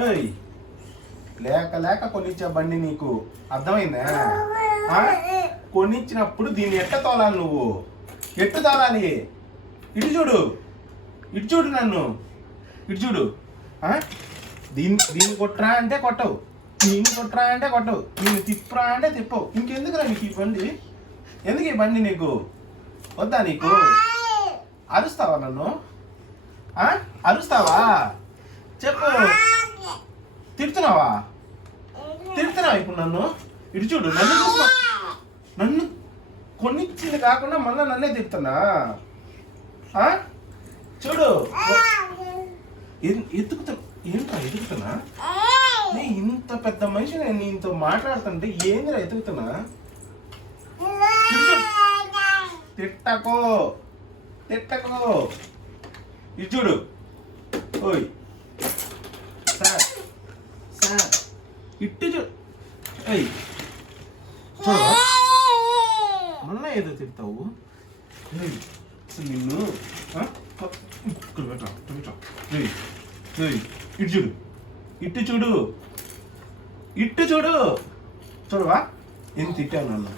ఏయ్, లేక లేక కొనిచ్చే బండి నీకు అర్థమైందా? కొనిచ్చినప్పుడు దీన్ని ఎట్ట తోలాలి నువ్వు? ఎట్టు తోలాలి? ఇటు చూడు, ఇటు చూడు, నన్ను ఇటు చూడు. దీన్ని కొట్టరా అంటే కొట్టవు, దీన్ని కొట్టరా అంటే కొట్టవు, దీన్ని తిప్పురా అంటే తిప్పవు. ఇంకెందుకురా నీకు ఈ బండి? ఎందుకు ఈ బండి నీకు? వద్దా నీకు? అరుస్తావా నన్ను? అరుస్తావా? చెప్పు. తిడుతున్నావా? తిడుతున్నావా ఇప్పుడు నన్ను? ఇటు చూడు, నన్ను చూస్తా. నన్ను కొనిచ్చింది కాకుండా మళ్ళీ నన్నే తిడుతున్నా. చూడు, ఎత్తుకుతా. ఏంట్రా ఎదుగుతున్నా? నేను ఇంత పెద్ద మనిషి, నేను నీతో మాట్లాడుతుంటే ఏందిరా ఎదుగుతున్నా? తిట్టకో, తిట్టకో. ఇది చూడు. ఓయ్ సార్, సార్ ఇట్టు చూడు. అయ్యి చూడు, మొన్న ఏదో తిడతావు. అసలు నిన్ను ఇక్కడ పెట్టా, ఇటు చూడు, ఇటు చూడు, ఇటు చూడు. చూడవా? ఏం తిట్టావు నన్ను?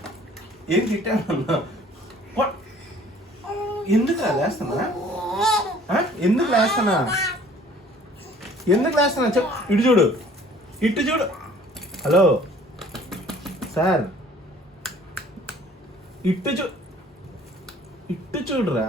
ఏం తిట్టావు నన్ను? ఎందుకు లేస్తున్నా? ఎందుకు లేస్తున్నా? ఎందుకు లేస్తున్నా చెప్పు. ఇటు చూడు, ఇటు చూడు. హలో సార్, ఇటు చూడురా.